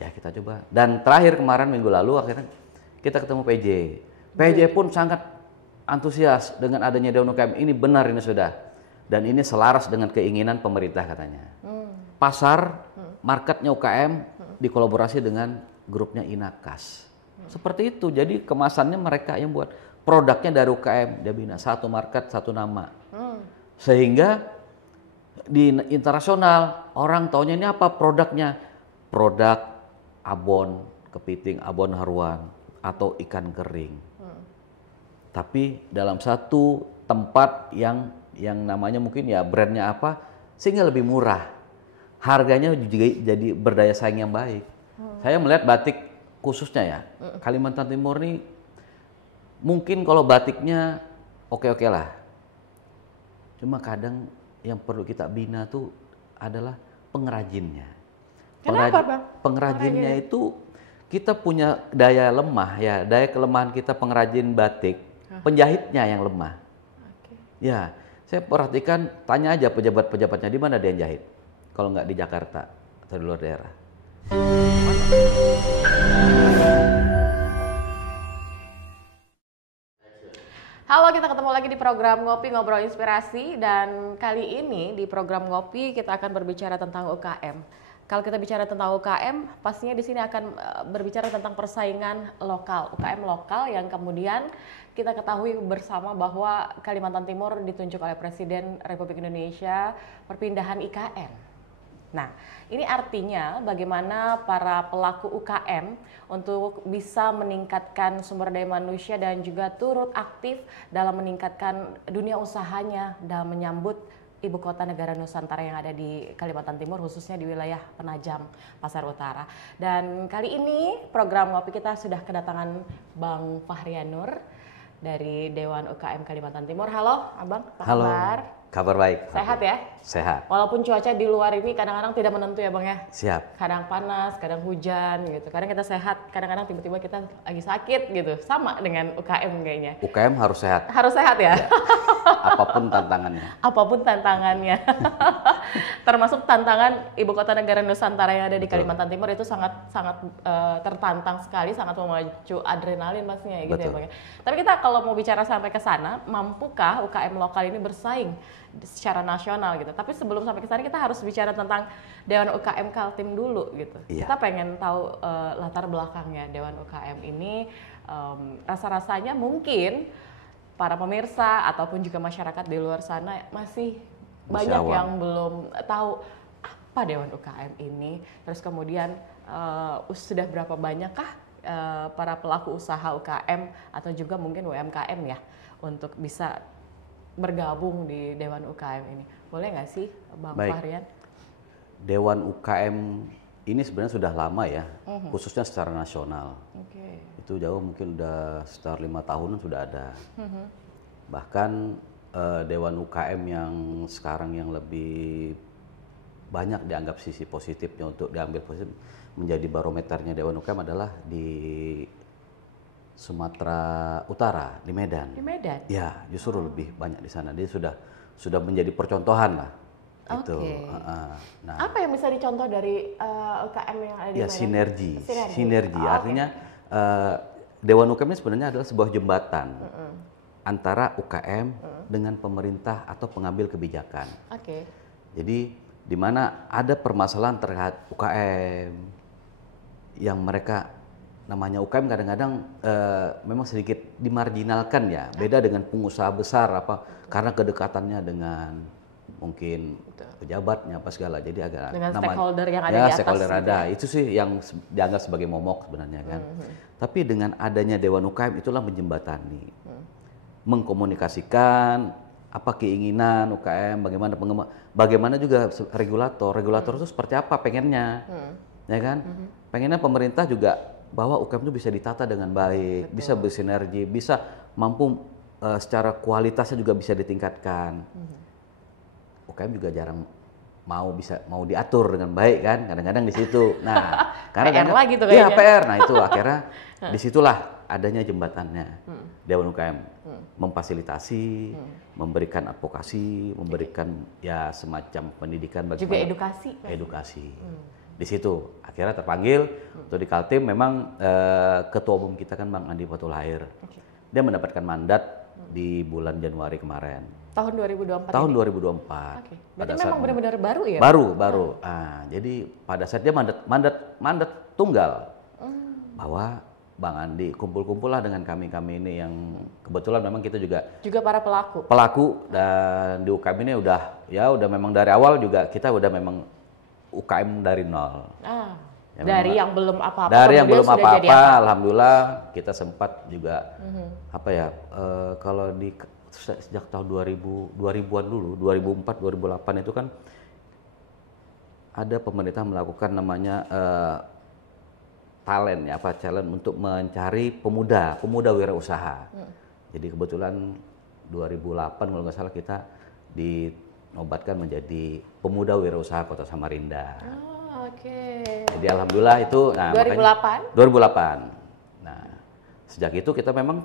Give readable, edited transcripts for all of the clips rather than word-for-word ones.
Ya kita coba. Dan terakhir kemarin minggu lalu akhirnya kita ketemu PJ. PJ pun sangat antusias dengan adanya Dewan UKM. Ini benar ini sudah. Dan ini selaras dengan keinginan pemerintah katanya. Pasar, marketnya UKM dikolaborasi dengan grupnya Inakas. Seperti itu. Jadi kemasannya mereka yang buat. Produknya dari UKM. Dia bina satu market, satu nama. Sehingga di internasional orang taunya ini apa produknya? Produk abon kepiting, abon haruan atau ikan kering. Tapi dalam satu tempat yang namanya mungkin ya brandnya apa sehingga lebih murah. Harganya juga jadi berdaya saing yang baik. Saya melihat batik khususnya ya. Kalimantan Timur nih mungkin kalau batiknya oke-oke lah. Cuma kadang yang perlu kita bina tuh adalah pengrajinnya. Kenapa, Bang? Pengrajinnya itu kita punya daya lemah ya, daya kelemahan kita pengrajin batik, penjahitnya yang lemah. Ya, saya perhatikan, tanya aja pejabat-pejabatnya di mana dia yang jahit. Kalau nggak di Jakarta atau di luar daerah. Halo, kita ketemu lagi di program Ngopi Ngobrol Inspirasi, dan kali ini di program Ngopi kita akan berbicara tentang UKM. Kalau kita bicara tentang UKM, pastinya di sini akan berbicara tentang persaingan lokal, UKM lokal yang kemudian kita ketahui bersama bahwa Kalimantan Timur ditunjuk oleh Presiden Republik Indonesia perpindahan IKN. Nah, ini artinya bagaimana para pelaku UKM untuk bisa meningkatkan sumber daya manusia dan juga turut aktif dalam meningkatkan dunia usahanya dalam menyambut Ibu Kota Negara Nusantara yang ada di Kalimantan Timur, khususnya di wilayah Penajam, Pasar Utara. Dan kali ini program Ngopi kita sudah kedatangan Bang Fahrianur dari Dewan UKM Kalimantan Timur. Halo, Abang, apa kabar? Kabar baik. Sehat ya? Sehat. Walaupun cuaca di luar ini kadang-kadang tidak menentu ya Bang ya? Siap. Kadang panas, kadang hujan gitu. Kadang kita sehat, kadang-kadang tiba-tiba kita lagi sakit gitu. Sama dengan UKM kayaknya. UKM harus sehat. Harus sehat ya? Apapun tantangannya. Apapun tantangannya. Termasuk tantangan Ibu Kota Negara Nusantara yang ada di Kalimantan Timur itu sangat tertantang sekali, sangat memacu adrenalin pastinya gitu ya Bang ya. Tapi kita kalau mau bicara sampai ke sana, mampukah UKM lokal ini bersaing secara nasional gitu? Tapi sebelum sampai ke sana kita harus bicara tentang Dewan UKM Kaltim dulu gitu. Iya. Kita pengen tahu latar belakangnya Dewan UKM ini, rasa-rasanya mungkin para pemirsa ataupun juga masyarakat di luar sana masih banyak yang belum tahu apa Dewan UKM ini. Terus kemudian sudah berapa banyakkah para pelaku usaha UKM atau juga mungkin UMKM ya untuk bisa bergabung di Dewan UKM ini. Boleh nggak sih Bang Fahrian? Dewan UKM ini sebenarnya sudah lama ya, khususnya secara nasional. Itu jauh, mungkin udah sekitar 5 tahunan sudah ada. Bahkan Dewan UKM yang sekarang yang lebih banyak dianggap sisi positifnya untuk diambil positif menjadi barometernya Dewan UKM adalah di Sumatera Utara, di Medan. Di Medan? Ya, justru lebih banyak di sana. Dia sudah menjadi percontohan lah. Gitu. Nah, apa yang bisa dicontoh dari UKM yang ada di Medan? Sinergi. Artinya Dewan UKM ini sebenarnya adalah sebuah jembatan antara UKM dengan pemerintah atau pengambil kebijakan. Jadi di mana ada permasalahan terkait UKM yang mereka namanya UKM kadang-kadang memang sedikit dimarginalkan ya, beda dengan pengusaha besar karena kedekatannya dengan mungkin pejabatnya apa segala, jadi agak dengan stakeholder yang ada di atas. Stakeholder ada, itu sih yang dianggap sebagai momok sebenarnya kan. Tapi dengan adanya Dewan UKM itulah menjembatani, mengkomunikasikan apa keinginan UKM, bagaimana juga regulator itu seperti apa pengennya, ya kan? Pengennya pemerintah juga bahwa UKM itu bisa ditata dengan baik, bisa bersinergi, bisa mampu secara kualitasnya juga bisa ditingkatkan. UKM juga jarang mau diatur dengan baik kan, kadang-kadang di situ. Nah, karena PR lagi tuh kayaknya. Iya PR. Nah itu akhirnya disitulah adanya jembatannya Dewan UKM, memfasilitasi, memberikan advokasi, memberikan ya semacam pendidikan bagi juga edukasi. Di situ akhirnya terpanggil untuk di Kaltim. Memang ketua umum kita kan Bang Andi Fathul Khair. Dia mendapatkan mandat di bulan Januari kemarin. Tahun 2024. Tahun ini? 2024. Oke. Berarti memang benar-benar baru ya? Baru. Jadi pada saat dia mandat tunggal bahwa Bang Andi kumpul-kumpul lah dengan kami ini yang kebetulan memang kita juga para pelaku dan di UKM ini udah memang dari awal juga kita udah memang UKM dari nol. Ya, dari yang belum apa-apa. Dari yang belum sudah jadi apa-apa, apa? alhamdulillah kita sempat juga kalau di sejak tahun 2000-an dulu, 2004, 2008 itu kan ada pemerintah melakukan namanya challenge untuk mencari pemuda wirausaha. Jadi kebetulan 2008 kalau nggak salah kita dinobatkan menjadi pemuda wirausaha Kota Samarinda. Oke. Jadi alhamdulillah itu 2008. 2008. Nah, sejak itu kita memang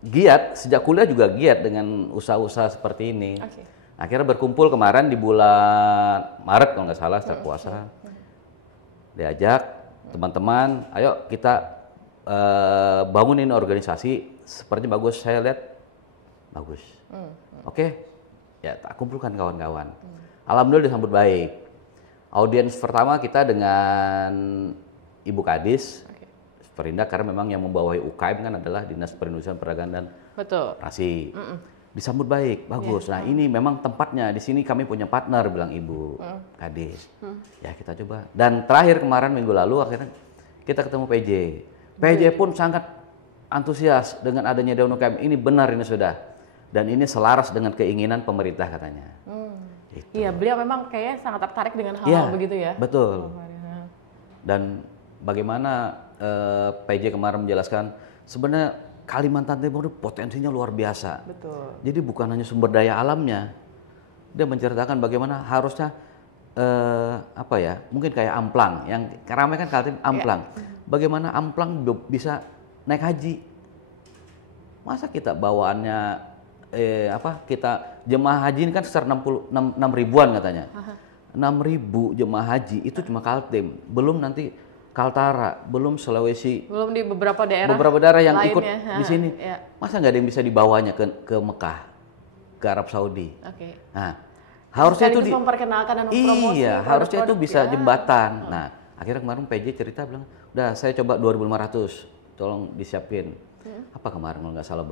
giat, sejak kuliah juga giat dengan usaha-usaha seperti ini. Akhirnya berkumpul kemarin di bulan Maret kalau nggak salah setelah puasa. Diajak teman-teman, ayo kita bangunin organisasi seperti bagus, saya lihat bagus. Oke, ya tak kumpulkan kawan-kawan. Alhamdulillah disambut baik. Audiens pertama kita dengan Ibu Kadis Perindak, karena memang yang membawahi UKM kan adalah Dinas Perindustrian Perdagangan dan Koperasi. Disambut baik, bagus. Nah ini memang tempatnya, di sini kami punya partner, bilang Ibu Kadis. Ya kita coba. Dan terakhir kemarin minggu lalu akhirnya kita ketemu PJ. PJ pun sangat antusias dengan adanya Dewan UKM ini, benar ini sudah. Dan ini selaras dengan keinginan pemerintah katanya. Gitu. Iya, beliau memang kayaknya sangat tertarik dengan hal begitu ya. Betul. Dan bagaimana PJ kemarin menjelaskan sebenarnya Kalimantan Timur itu potensinya luar biasa. Betul. Jadi bukan hanya sumber daya alamnya, dia menceritakan bagaimana harusnya mungkin kayak Amplang yang ramai kan Kaltim Amplang. Bagaimana Amplang bisa naik haji? Masa kita bawaannya kita jemaah haji ini kan sekitar 6 ribuan katanya. 6.000 jemaah haji itu cuma Kaltim, belum nanti Kaltara, belum Sulawesi, belum di beberapa daerah yang lainnya. ikut di sini. Masa nggak ada yang bisa dibawanya ke Mekah, ke Arab Saudi? Nah, harusnya itu memperkenalkan dan mempromosi. Iya, harusnya itu bisa jembatan. Nah, akhirnya kemarin PJ cerita bilang, udah saya coba 2.500, tolong disiapin. Apa kemarin kalau nggak salah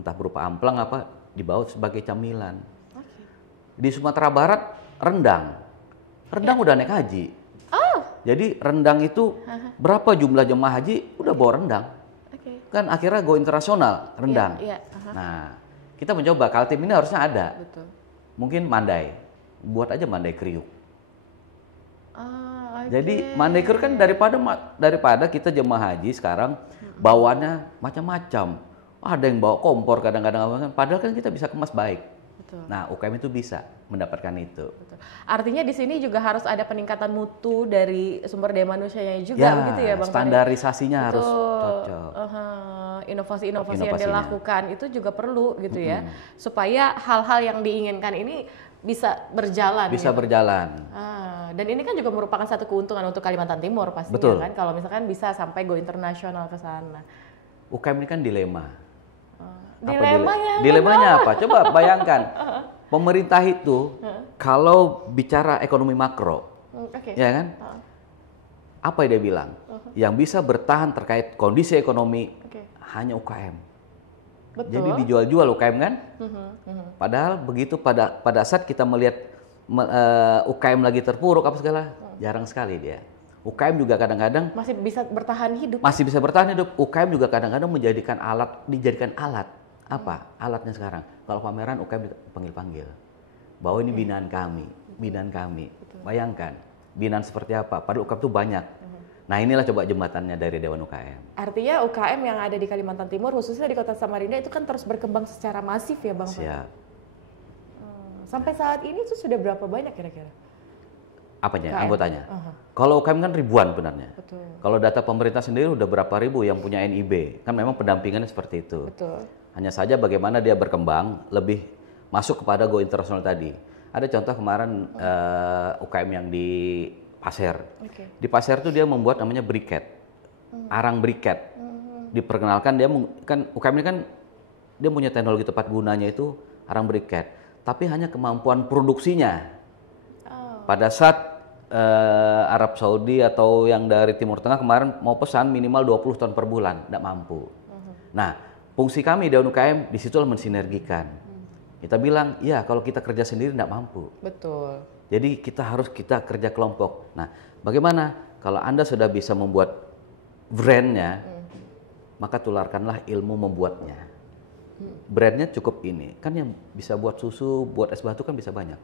entah berupa amplang apa dibawa sebagai camilan. Di Sumatera Barat rendang udah naik haji. Jadi rendang itu berapa jumlah jemaah haji udah bawa rendang. Kan akhirnya go internasional rendang. Nah, kita mencoba Kaltim ini harusnya ada. Betul. Mungkin mandai, buat aja mandai kriuk. Jadi mandai kriuk kan daripada kita jemaah haji sekarang bawaannya macam-macam. Ada yang bawa kompor kadang-kadang, padahal kan kita bisa kemas baik. Betul. Nah, UKM itu bisa mendapatkan itu. Betul. Artinya di sini juga harus ada peningkatan mutu dari sumber daya manusianya juga, begitu ya, Bang? Standarisasinya harus cocok. Inovasi-inovasi yang dilakukan itu juga perlu gitu ya, supaya hal-hal yang diinginkan ini bisa berjalan. Bisa berjalan. Dan ini kan juga merupakan satu keuntungan untuk Kalimantan Timur pastinya. Betul. Kan, kalau misalkan bisa sampai go internasional ke sana. UKM ini kan dilema. Dilemanya apa? Coba bayangkan, pemerintah itu kalau bicara ekonomi makro, ya kan? Apa yang dia bilang? Yang bisa bertahan terkait kondisi ekonomi hanya UKM. Betul. Jadi dijual-jual UKM kan? Padahal begitu pada saat kita melihat UKM lagi terpuruk apa segala, jarang sekali dia. UKM juga kadang-kadang masih bisa bertahan hidup. UKM juga kadang-kadang dijadikan alat. Apa alatnya sekarang? Kalau pameran UKM dipanggil-panggil. Bahwa ini binaan kami. Betul. Bayangkan, binaan seperti apa? Padahal UKM itu banyak. Nah, inilah coba jembatannya dari Dewan UKM. Artinya UKM yang ada di Kalimantan Timur, khususnya di Kota Samarinda itu kan terus berkembang secara masif ya, Bang? Siap. Sampai saat ini itu sudah berapa banyak kira-kira? Apanya? UKM? Anggotanya? Kalau UKM kan ribuan sebenarnya. Kalau data pemerintah sendiri udah berapa ribu yang punya NIB. Kan memang pendampingannya seperti itu. Betul. Hanya saja bagaimana dia berkembang lebih masuk kepada go internasional tadi. Ada contoh kemarin UKM yang di pasir. Oke. Di pasir itu dia membuat namanya briket, arang briket. Diperkenalkan dia kan UKM ini kan dia punya teknologi tepat gunanya itu arang briket, tapi hanya kemampuan produksinya. Pada saat Arab Saudi atau yang dari Timur Tengah kemarin mau pesan minimal 20 ton per bulan, tidak mampu. Nah, fungsi kami Dewan UKM disitulah mensinergikan. Kita bilang, ya kalau kita kerja sendiri tidak mampu. Betul. Jadi kita kerja kelompok. Nah, bagaimana kalau Anda sudah bisa membuat brandnya, maka tularkanlah ilmu membuatnya. Brandnya cukup ini, kan yang bisa buat susu, buat es batu kan bisa banyak.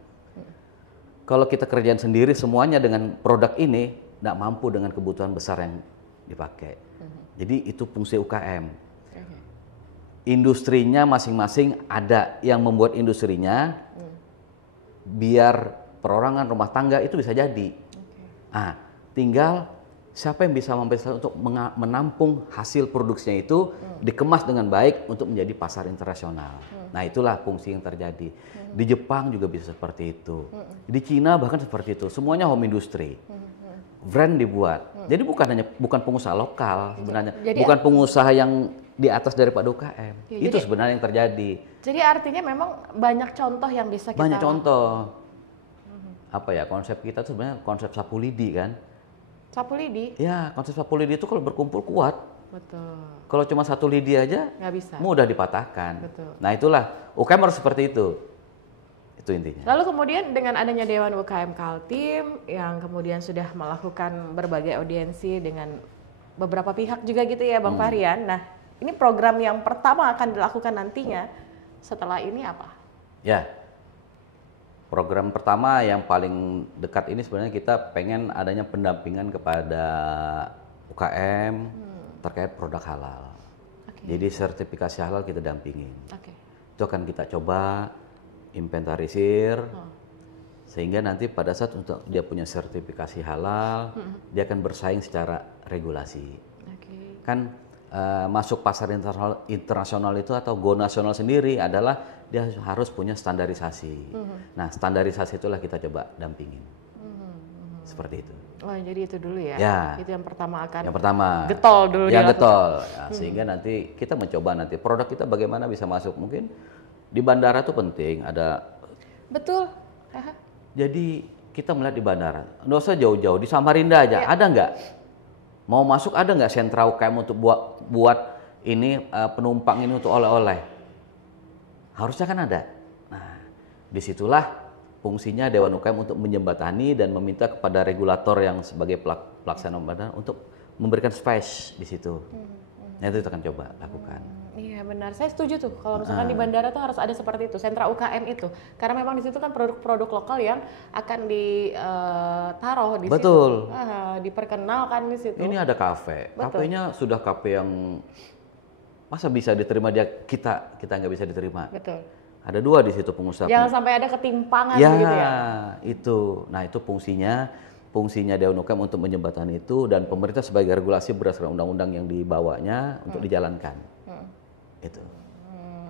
Kalau kita kerjaan sendiri semuanya dengan produk ini, tidak mampu dengan kebutuhan besar yang dipakai. Jadi itu fungsi UKM. Industrinya masing-masing ada yang membuat industrinya, biar perorangan rumah tangga itu bisa jadi. Nah, tinggal siapa yang bisa memfasilitasi untuk menampung hasil produksinya itu dikemas dengan baik untuk menjadi pasar internasional. Nah, itulah fungsi yang terjadi. Di Jepang juga bisa seperti itu. Di Cina bahkan seperti itu. Semuanya home industry. Brand dibuat. Jadi bukan pengusaha lokal sebenarnya. Jadi, bukan pengusaha yang di atas daripada UKM. Ya, itu sebenarnya yang terjadi. Jadi artinya memang banyak contoh yang bisa kita... Banyak contoh. Apa ya, konsep kita itu sebenarnya konsep sapu lidi kan. Sapu lidi? Ya, konsep sapu lidi itu kalau berkumpul kuat. Betul. Kalau cuma satu lidi aja nggak bisa, mudah dipatahkan. Betul. Nah itulah UKM harus seperti itu. Itu intinya. Lalu kemudian dengan adanya Dewan UKM Kaltim yang kemudian sudah melakukan berbagai audiensi dengan beberapa pihak juga gitu ya Bang Fahrian. Nah ini program yang pertama akan dilakukan nantinya setelah ini apa? Ya. Program pertama yang paling dekat ini sebenarnya kita pengen adanya pendampingan kepada UKM terkait produk halal. Jadi sertifikasi halal kita dampingin. Itu akan kita coba inventarisir sehingga nanti pada saat untuk dia punya sertifikasi halal, dia akan bersaing secara regulasi. Kan masuk pasar internasional itu atau go nasional sendiri adalah dia harus punya standarisasi. Nah, standarisasi itulah kita coba dampingin. Seperti itu. Oh, jadi itu dulu ya? Ya. Itu yang pertama akan. Yang pertama. Getol dulu. Yang getol. Ya, sehingga nanti kita mencoba nanti produk kita bagaimana bisa masuk. Mungkin di bandara itu penting ada. Betul. Jadi kita melihat di bandara. Nggak usah jauh-jauh di Samarinda aja. Ya. Ada nggak? Mau masuk ada nggak sentra UKM untuk buat ini penumpang ini untuk oleh-oleh? Harusnya kan ada. Nah, disitulah fungsinya Dewan UKM untuk menjembatani dan meminta kepada regulator yang sebagai pelaksana bandara untuk memberikan space di situ. Nah, itu kita akan coba lakukan. Iya benar, saya setuju tuh kalau misalkan di bandara tuh harus ada seperti itu, sentra UKM itu. Karena memang di situ kan produk-produk lokal yang akan ditaruh di Betul. situ. Diperkenalkan di situ. Ini ada kafe. Kafenya sudah kafe yang masa bisa diterima kita nggak bisa diterima. Betul. Ada dua di situ pengusaha. Jangan sampai ada ketimpangan ya, gitu ya. Itu. Nah, itu fungsinya Dewan UKM untuk menjembatani itu dan pemerintah sebagai regulasi berdasarkan undang-undang yang dibawanya untuk dijalankan. Itu.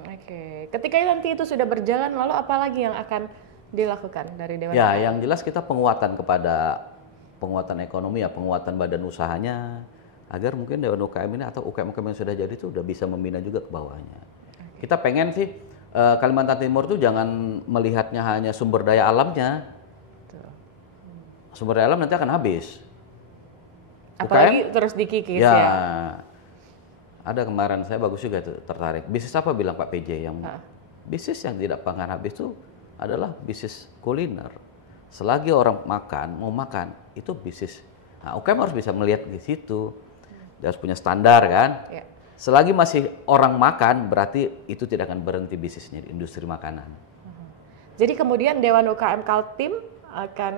Oke. Ketika nanti itu sudah berjalan, lalu apa lagi yang akan dilakukan dari Dewan? Ya, yang jelas kita penguatan ekonomi ya, penguatan badan usahanya agar mungkin Dewan UKM ini atau UKM-UKM yang sudah jadi itu udah bisa membina juga ke bawahnya. Kita pengen sih Kalimantan Timur tuh jangan melihatnya hanya sumber daya alamnya. Sumber daya alam nanti akan habis. Apalagi UKM, terus dikikis ya. Ada kemarin saya bagus juga tuh tertarik. Bisnis apa bilang Pak PJ yang bisnis yang tidak akan habis itu adalah bisnis kuliner. Selagi orang mau makan itu bisnis. Nah, UKM harus bisa melihat di situ. Dia harus punya standar kan. Ya. Selagi masih orang makan, berarti itu tidak akan berhenti bisnisnya di industri makanan. Jadi kemudian Dewan UKM Kaltim akan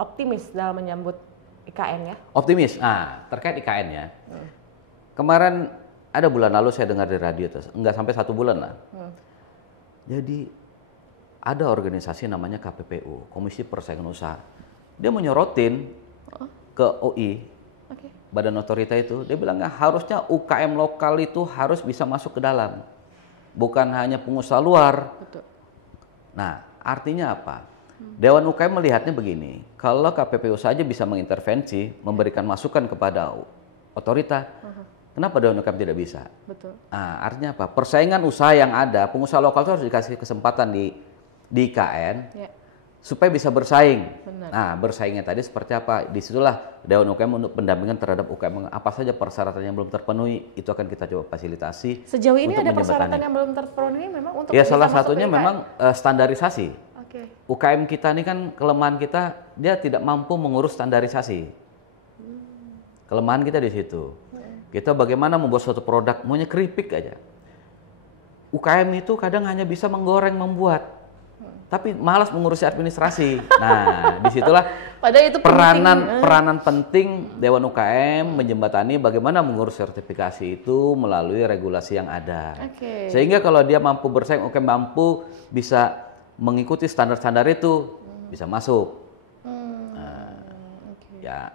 optimis dalam menyambut IKN ya? Optimis. Nah, terkait IKN ya. Kemarin ada bulan lalu saya dengar di radio, enggak sampai 1 bulan lah. Jadi ada organisasi namanya KPPU, Komisi Persaingan Usaha. Dia menyorotin ke OI. Badan otorita itu, dia bilang harusnya UKM lokal itu harus bisa masuk ke dalam, bukan hanya pengusaha luar. Betul. Nah, artinya apa? Dewan UKM melihatnya begini, kalau KPPU saja bisa mengintervensi, memberikan masukan kepada otorita, kenapa Dewan UKM tidak bisa? Betul. Nah, artinya apa? Persaingan usaha yang ada, pengusaha lokal itu harus dikasih kesempatan di IKN Ya. supaya bisa bersaing. Benar. Nah, bersaingnya tadi seperti apa? Disitulah Dewan UKM untuk pendampingan terhadap UKM. Apa saja persyaratan yang belum terpenuhi, itu akan kita coba fasilitasi. Sejauh ini untuk ada persyaratan menjembatani. yang belum terpenuhi memang untuk Ya, bisa salah masuk satunya ke IKN? memang standarisasi. Oke. UKM kita ini kan kelemahan kita, dia tidak mampu mengurus standarisasi. Kelemahan kita di situ. Kita bagaimana membuat suatu produk, maunya keripik aja. UKM itu kadang hanya bisa menggoreng, membuat, tapi malas mengurusi administrasi. Nah, disitulah Padahal itu peranan penting Dewan UKM menjembatani bagaimana mengurus sertifikasi itu melalui regulasi yang ada. Oke. Sehingga kalau dia mampu bersaing, UKM mampu bisa mengikuti standar-standar itu, bisa masuk. Ya,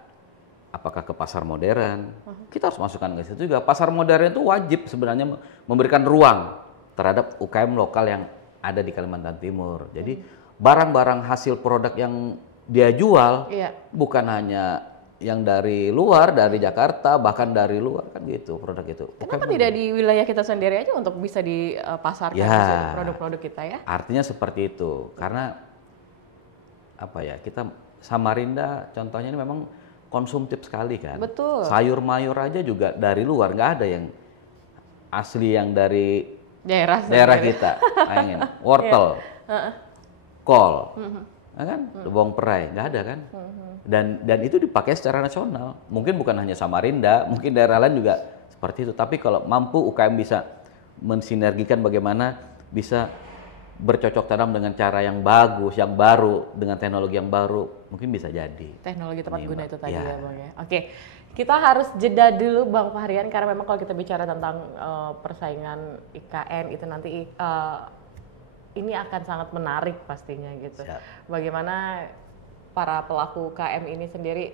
apakah ke pasar modern? Kita harus masukkan ke situ juga. Pasar modern itu wajib sebenarnya memberikan ruang terhadap UKM lokal yang ada di Kalimantan Timur. Jadi barang-barang hasil produk yang dia jual Iya. bukan hanya yang dari luar, dari Jakarta, bahkan dari luar kan gitu produk itu. Kenapa tidak di wilayah kita sendiri aja untuk bisa dipasarkan Ya. produk-produk kita ya? Artinya seperti itu. Karena apa ya? Kita Samarinda contohnya ini memang konsumtif sekali kan. Betul. Sayur mayur aja juga dari luar, nggak ada yang asli yang dari Daerah daerah sendiri. kita. Bayangin, wortel, kol, ya kan, bawang perai, nggak ada kan. Dan itu dipakai secara nasional. Mungkin bukan hanya Samarinda, mungkin daerah lain juga seperti itu. Tapi kalau mampu UKM bisa mensinergikan bagaimana bisa bercocok tanam dengan cara yang bagus, yang baru, dengan teknologi yang baru, mungkin bisa jadi. Teknologi tepat guna itu tadi Ya. ya Bang ya. Oke, kita harus jeda dulu Bang Fahrian karena memang kalau kita bicara tentang persaingan IKN itu nanti ini akan sangat menarik pastinya gitu. Siap. Bagaimana para pelaku UKM ini sendiri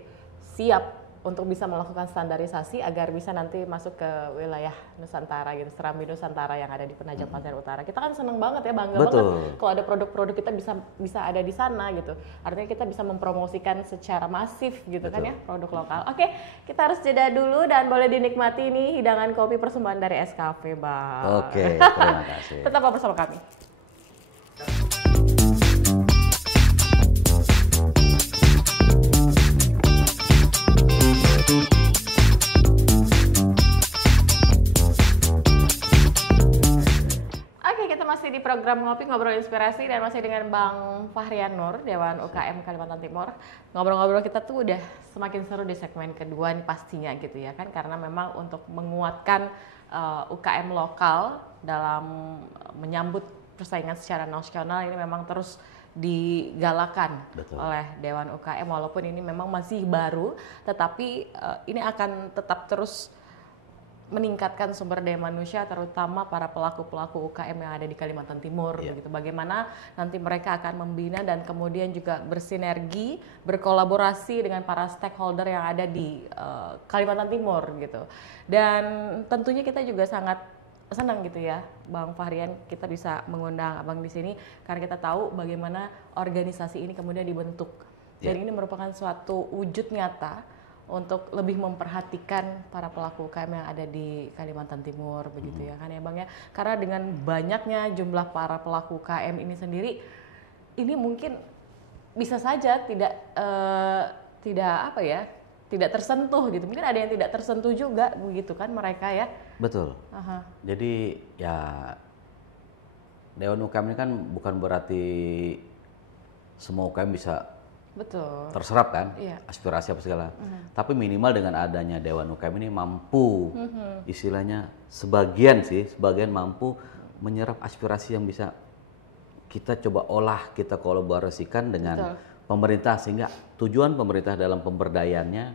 siap untuk bisa melakukan standarisasi agar bisa nanti masuk ke wilayah Nusantara gitu, Serambi Nusantara yang ada di Penajam Pasir Utara. Kita kan seneng banget ya, bangga Betul. banget kalau ada produk-produk kita bisa ada di sana gitu. Artinya kita bisa mempromosikan secara masif gitu. Betul. Kan ya, produk lokal. Oke, kita harus jeda dulu dan boleh dinikmati nih hidangan kopi persembahan dari SKF, Bang. Oke, terima kasih. Tetaplah bersama kami. Oke, kita masih di program Ngopi Ngobrol Inspirasi dan masih dengan Bang Fahrian Nur, Dewan UKM Kalimantan Timur. Ngobrol-ngobrol kita tuh udah semakin seru di segmen kedua nih pastinya gitu ya kan, karena memang untuk menguatkan UKM lokal dalam menyambut persaingan secara nasional ini memang terus digalakan. Betul. Oleh Dewan UKM walaupun ini memang masih baru, tetapi ini akan tetap terus meningkatkan sumber daya manusia terutama para pelaku-pelaku UKM yang ada di Kalimantan Timur Iya. begitu. Bagaimana nanti mereka akan membina dan kemudian juga bersinergi, berkolaborasi dengan para stakeholder yang ada di Kalimantan Timur gitu. Dan tentunya kita juga sangat senang gitu ya, Bang Fahrian, kita bisa mengundang Abang di sini karena kita tahu bagaimana organisasi ini kemudian dibentuk. Dan ini merupakan suatu wujud nyata untuk lebih memperhatikan para pelaku UKM yang ada di Kalimantan Timur begitu ya kan ya Bang ya. Karena dengan banyaknya jumlah para pelaku UKM ini sendiri, ini mungkin bisa saja tidak tersentuh gitu. Mungkin ada yang tidak tersentuh juga begitu kan mereka ya. Betul. Aha. Jadi ya Dewan UKM ini kan bukan berarti semua UKM bisa Betul. terserap kan, Iya. aspirasi apa segala. Tapi minimal dengan adanya Dewan UKM ini mampu, istilahnya sebagian mampu menyerap aspirasi yang bisa kita coba olah, kita kolaborasikan dengan Betul. pemerintah sehingga tujuan pemerintah dalam pemberdayaannya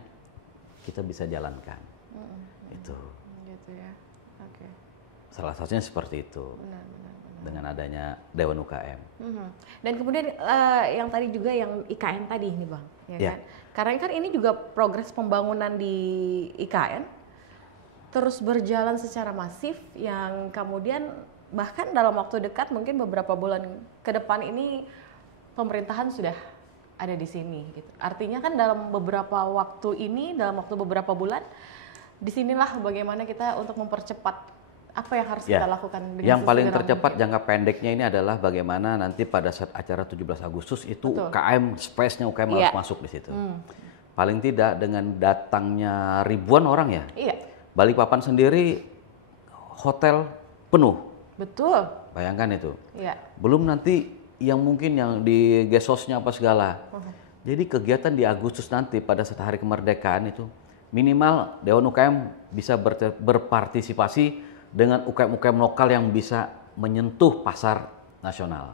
kita bisa jalankan. Itu Gitu ya. Oke. salah satunya seperti itu. Benar. Dengan adanya Dewan UKM. Dan kemudian yang tadi juga yang IKN tadi nih Bang, ya Ya. kan? Karena kan ini juga progres pembangunan di IKN terus berjalan secara masif yang kemudian bahkan dalam waktu dekat mungkin beberapa bulan ke depan ini pemerintahan sudah ada di sini gitu. Artinya kan dalam beberapa waktu ini, dalam waktu beberapa bulan, disinilah bagaimana kita untuk mempercepat apa yang harus kita lakukan dengan yang paling sesegera tercepat mungkin. jangka pendeknya ini adalah bagaimana nanti pada saat acara 17 Agustus itu Betul. UKM, space-nya UKM Iya. harus masuk di situ. Paling tidak dengan datangnya ribuan orang ya. Iya, Balikpapan sendiri hotel penuh. betul. Bayangkan itu. Iya. Belum nanti yang mungkin yang di gesosnya apa segala. Jadi kegiatan di Agustus nanti pada saat hari kemerdekaan itu minimal Dewan UKM bisa berpartisipasi dengan UKM-UKM lokal yang bisa menyentuh pasar nasional.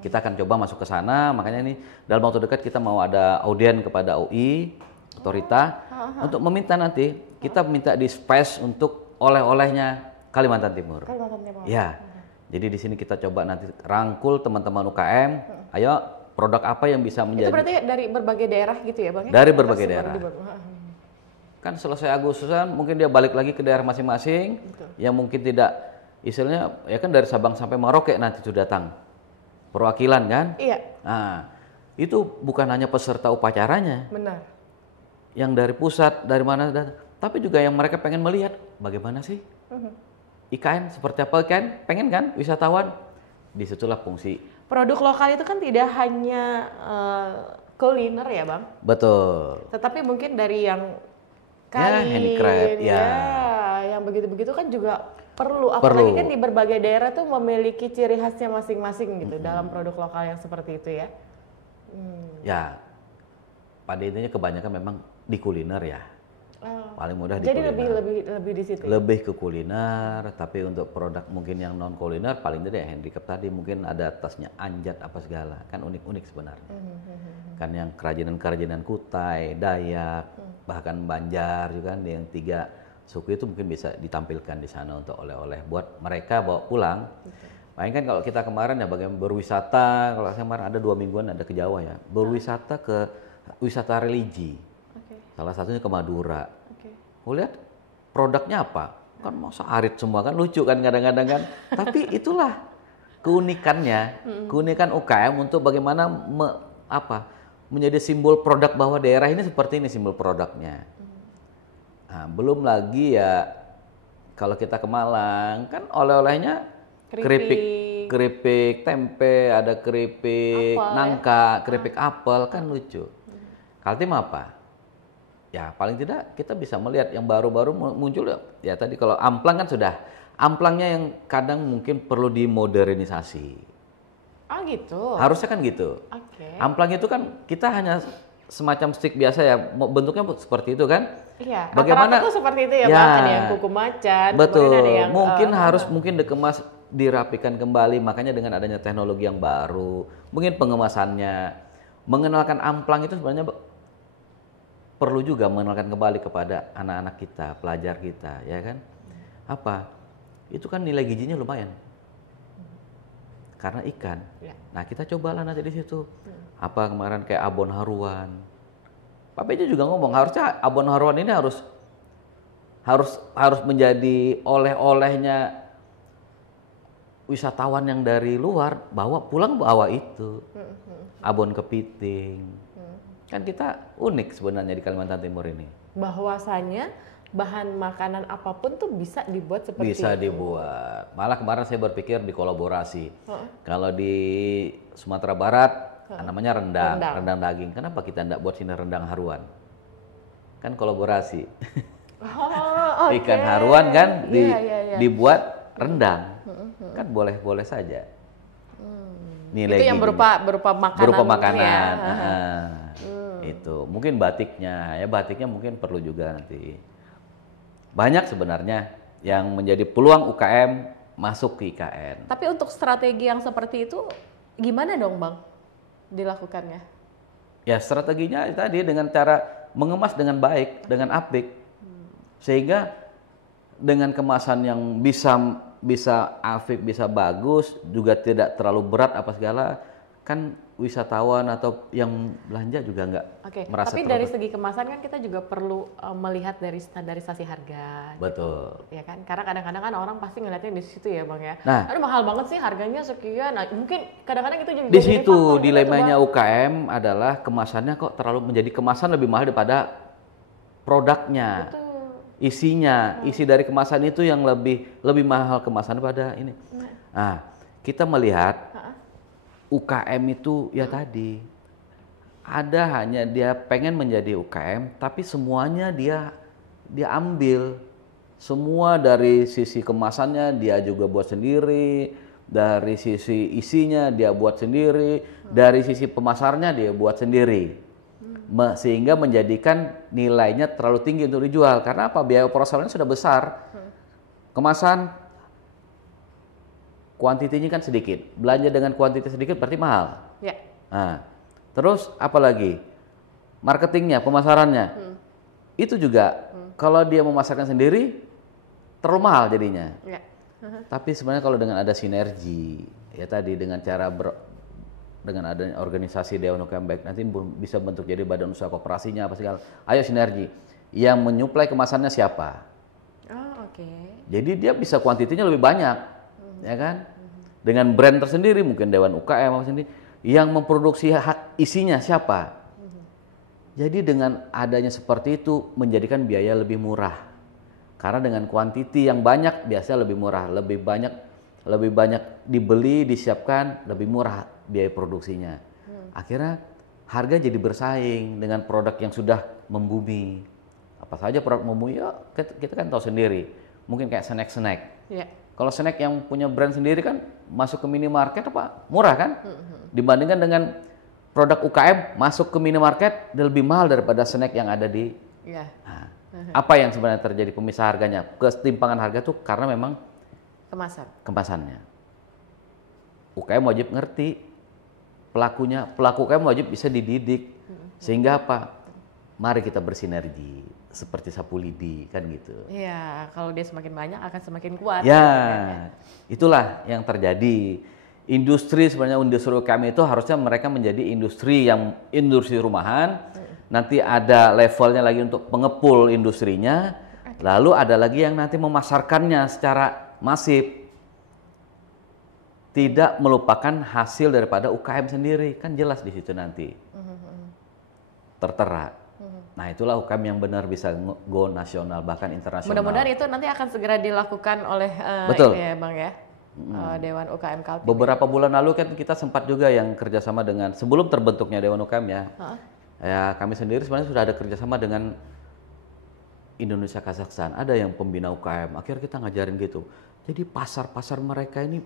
Kita akan coba masuk ke sana, makanya ini dalam waktu dekat kita mau ada audien kepada UI, otorita, untuk meminta nanti, kita minta di space untuk oleh-olehnya Kalimantan Timur. Kalimantan Timur. Ya, jadi di sini kita coba nanti rangkul teman-teman UKM, ayo produk apa yang bisa Itu menjadi... berarti dari berbagai daerah gitu ya Bang? Dari berbagai Tersebar daerah. di Kan selesai Agustusan mungkin dia balik lagi ke daerah masing-masing yang mungkin tidak istilahnya ya kan dari Sabang sampai Merauke nanti itu datang perwakilan kan. Iya, Nah itu bukan hanya peserta upacaranya benar. yang dari pusat dari mana tapi juga yang mereka pengen melihat bagaimana sih IKN seperti apa kan, pengen kan wisatawan, disitulah fungsi. Produk lokal itu kan tidak hanya kuliner ya Bang, Betul. tetapi mungkin dari yang Ya, kain, handicraft, ya. yang begitu-begitu kan juga perlu. Apalagi Perlu. kan di berbagai daerah tuh memiliki ciri khasnya masing-masing gitu dalam produk lokal yang seperti itu ya. Ya pada intinya kebanyakan memang di kuliner ya. Oh. Paling mudah di Jadi kuliner. lebih di situ. Lebih ke kuliner, tapi untuk produk mungkin yang non kuliner paling tidak ya handicraft tadi mungkin ada tasnya anjat apa segala, kan unik-unik sebenarnya. Kan yang kerajinan-kerajinan Kutai, Dayak, bahkan Banjar juga kan yang 3 suku itu mungkin bisa ditampilkan di sana untuk oleh-oleh buat mereka bawa pulang. Paling kan kalau kita kemarin ya bagaimana berwisata, kalau saya kemarin ada 2 mingguan ada ke Jawa ya, berwisata ke wisata religi. Oke. Salah satunya ke Madura. Oke. Aku lihat produknya apa? Kan masa arit semua kan lucu kan kadang-kadang kan. Tapi itulah keunikannya, keunikan UKM untuk bagaimana menjadi simbol produk bahwa daerah ini seperti ini simbol produknya. Nah, belum lagi ya kalau kita ke Malang kan oleh-olehnya keripik tempe, ada keripik Apel, nangka, keripik apel kan lucu. Kaltim apa? Ya paling tidak kita bisa melihat yang baru-baru muncul ya tadi kalau amplang kan sudah. Amplangnya yang kadang mungkin perlu dimodernisasi. Oh gitu. Harusnya kan gitu. Oke. Amplang itu kan kita hanya semacam stick biasa ya, bentuknya seperti itu kan. Iya. Bagaimana? Rata-rata tuh seperti itu ya, Ya. Bang. Ada yang kuku macan. Betul. kemudian ada yang Mungkin harus dikemas, dirapikan kembali. Makanya dengan adanya teknologi yang baru, mungkin pengemasannya, mengenalkan amplang itu sebenarnya perlu juga mengenalkan kembali kepada anak-anak kita, pelajar kita, ya kan? Apa? Itu kan nilai gizinya lumayan. Karena ikan. Ya. Nah, kita cobalah nanti di situ. Apa kemarin kayak abon haruan. Pak PJ juga ngomong harusnya abon haruan ini harus menjadi oleh-olehnya wisatawan yang dari luar, bawa itu. Abon kepiting. Kan kita unik sebenarnya di Kalimantan Timur ini. bahwasanya bahan makanan apapun tuh bisa dibuat seperti Bisa itu. dibuat. Malah kemarin saya berpikir di kolaborasi. Kalau di Sumatera Barat namanya rendang daging. Kenapa kita tidak buat sini rendang haruan? Kan kolaborasi. Oh, oke. Ikan haruan kan Iya. dibuat rendang. Kan boleh-boleh saja. Nilai Itu yang gizinya. berupa makanan. Berupa ya. makanan. Itu mungkin batiknya mungkin perlu juga nanti. Banyak sebenarnya yang menjadi peluang UKM masuk ke IKN. Tapi untuk strategi yang seperti itu gimana dong Bang dilakukannya? Ya strateginya tadi dengan cara mengemas dengan baik, dengan apik, sehingga dengan kemasan yang bisa apik, bisa bagus, juga tidak terlalu berat apa segala. kan wisatawan atau yang belanja juga nggak Oke, merasa tapi dari segi kemasan kan kita juga perlu melihat dari standarisasi harga. betul. Gitu, ya kan? Karena kadang-kadang kan orang pasti ngeliatnya di situ ya Bang ya. Nah, Aduh mahal banget sih harganya sekian. Nah, mungkin kadang-kadang itu jadi di jadi situ faktor juga tuh, dilemanya Bang. UKM adalah kemasannya kok terlalu menjadi kemasan lebih mahal daripada produknya. Betul. Isinya, isi dari kemasan itu yang lebih mahal kemasan pada ini. Nah, kita melihat UKM itu ya tadi ada hanya dia pengen menjadi UKM, tapi semuanya dia ambil. Semua dari sisi kemasannya dia juga buat sendiri, dari sisi isinya dia buat sendiri, dari sisi pemasarnya dia buat sendiri. Sehingga menjadikan nilainya terlalu tinggi untuk dijual. Karena apa? Biaya operasionalnya sudah besar. Kemasan kuantitinya kan sedikit. Belanja dengan kuantiti sedikit berarti mahal. Ya. Nah, terus apa lagi? Marketingnya, pemasarannya. Itu juga kalau dia memasarkan sendiri terlalu mahal jadinya. Ya. Tapi sebenarnya kalau dengan ada sinergi, ya tadi dengan cara dengan adanya organisasi Dewan UKM baik nanti bisa bentuk jadi badan usaha koperasinya apa segala. Ayo sinergi. Yang menyuplai kemasannya siapa? Oh, oke. Jadi dia bisa kuantitinya lebih banyak, ya kan? Dengan brand tersendiri mungkin Dewan UKM apa sendiri. Yang memproduksi isinya siapa? Jadi dengan adanya seperti itu menjadikan biaya lebih murah. Karena dengan kuantiti yang banyak biasanya lebih murah, lebih banyak dibeli, disiapkan, lebih murah biaya produksinya. Akhirnya harga jadi bersaing dengan produk yang sudah membumi. Apa saja produk membumi ya kita kan tahu sendiri. Mungkin kayak snack-snack. Ya. Kalau snack yang punya brand sendiri kan masuk ke minimarket apa murah kan? Dibandingkan dengan produk UKM masuk ke minimarket lebih mahal daripada snack yang ada di. Ya. Nah, apa yang sebenarnya terjadi pemisah harganya? Ketimpangan harga tuh karena memang kemasannya. UKM wajib ngerti pelaku UKM wajib bisa dididik. Sehingga apa? Mari kita bersinergi seperti sapu lidi kan gitu. Iya, kalau dia semakin banyak akan semakin kuat. Ya, itulah yang terjadi. Sebenarnya industri UKM itu harusnya mereka menjadi industri rumahan. Nanti ada levelnya lagi untuk pengepul industrinya. Lalu ada lagi yang nanti memasarkannya secara masif. Tidak melupakan hasil daripada UKM sendiri, kan jelas di situ nanti. Tertera. Nah, itulah UKM yang benar bisa go nasional bahkan internasional. Mudah-mudahan itu nanti akan segera dilakukan oleh Betul. ini ya Bang ya. Dewan UKM Kaltim. Beberapa bulan lalu kan kita sempat juga yang kerjasama dengan sebelum terbentuknya Dewan UKM ya. Ya kami sendiri sebenarnya sudah ada kerjasama dengan Indonesia Kazakhstan. Ada yang pembina UKM. Akhirnya kita ngajarin gitu. Jadi pasar-pasar mereka ini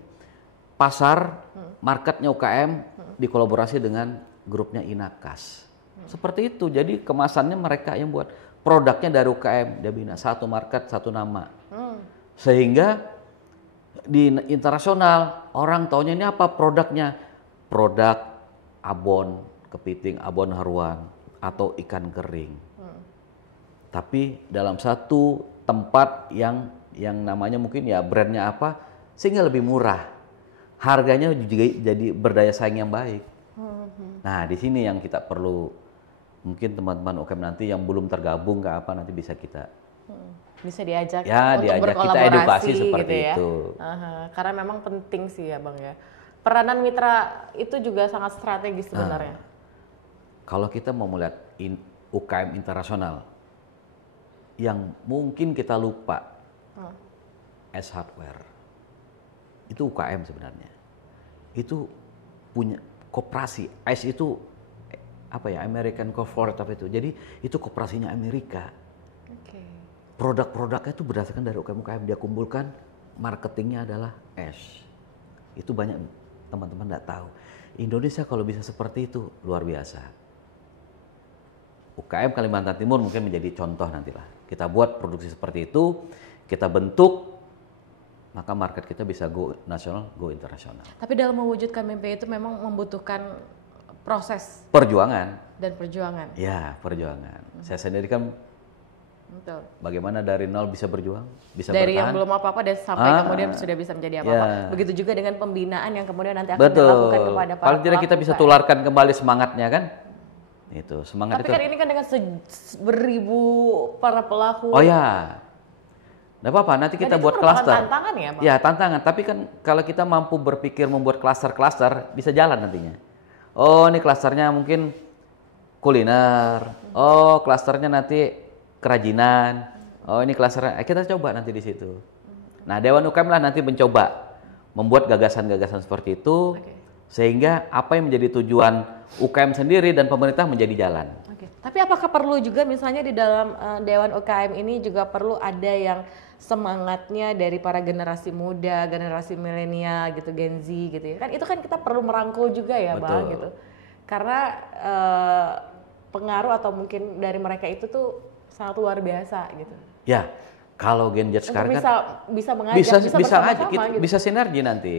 marketnya UKM dikolaborasi dengan grupnya Inakas. Seperti itu. Jadi kemasannya mereka yang buat, produknya dari UKM dia bina satu market satu nama. Sehingga di internasional orang taunya ini apa produknya? Produk abon kepiting, abon haruan atau ikan kering. Tapi dalam satu tempat yang namanya mungkin ya brandnya apa sehingga lebih murah. Harganya juga jadi berdaya saing yang baik. Nah, di sini yang kita perlu mungkin teman-teman UKM nanti yang belum tergabung ke apa nanti bisa kita bisa diajak ya, untuk diajak berkolaborasi kita edukasi seperti gitu ya. itu. Karena memang penting sih ya Bang ya. Peranan mitra itu juga sangat strategis sebenarnya. Kalau kita mau melihat UKM internasional yang mungkin kita lupa S Hardware itu UKM sebenarnya. Itu punya koperasi. ACE itu apa ya, American Corporate apa itu. Jadi itu koperasinya Amerika. Produk-produknya itu berdasarkan dari UKM-UKM dia kumpulkan, marketingnya adalah ACE. Itu banyak teman-teman nggak tahu. Indonesia kalau bisa seperti itu luar biasa. UKM Kalimantan Timur mungkin menjadi contoh nantilah. Kita buat produksi seperti itu, kita bentuk, maka market kita bisa go nasional, go internasional. Tapi dalam mewujudkan mimpi itu memang membutuhkan proses Perjuangan. dan perjuangan. Ya, perjuangan. Saya sendiri kan Betul. Bagaimana dari nol bisa berjuang, bisa Dari yang bertahan. belum apa-apa dan sampai kemudian sudah bisa menjadi apa-apa. Ya. Begitu juga dengan pembinaan yang kemudian nanti akan Betul. dilakukan kepada para Paling tidak kita pelaku bisa UKM. tularkan kembali semangatnya kan. Itu semangat Tapi itu. kan ini kan dengan beribu para pelaku. Oh ya. Nggak apa-apa, nanti kita Dan itu buat merupakan klaster. tantangan ya, Bang? Ya, tantangan. Tapi kan kalau kita mampu berpikir membuat klaster-klaster, bisa jalan nantinya. Oh, ini klasternya mungkin kuliner. Oh, klasternya nanti kerajinan. Oh, ini klasternya. Kita coba nanti di situ. Nah, Dewan UKM lah nanti mencoba membuat gagasan-gagasan seperti itu, sehingga apa yang menjadi tujuan UKM sendiri dan pemerintah menjadi jalan. Oke. Tapi apakah perlu juga misalnya di dalam Dewan UKM ini juga perlu ada yang semangatnya dari para generasi muda, generasi milenial gitu, Gen Z gitu ya. Kan itu kan kita perlu merangkul juga ya, Betul. Bang gitu. Karena pengaruh atau mungkin dari mereka itu tuh sangat luar biasa gitu. Ya, kalau Gen Z Untuk sekarang bisa kan bisa mengajak, bisa bersama-sama aja, gitu. bisa sinergi nanti.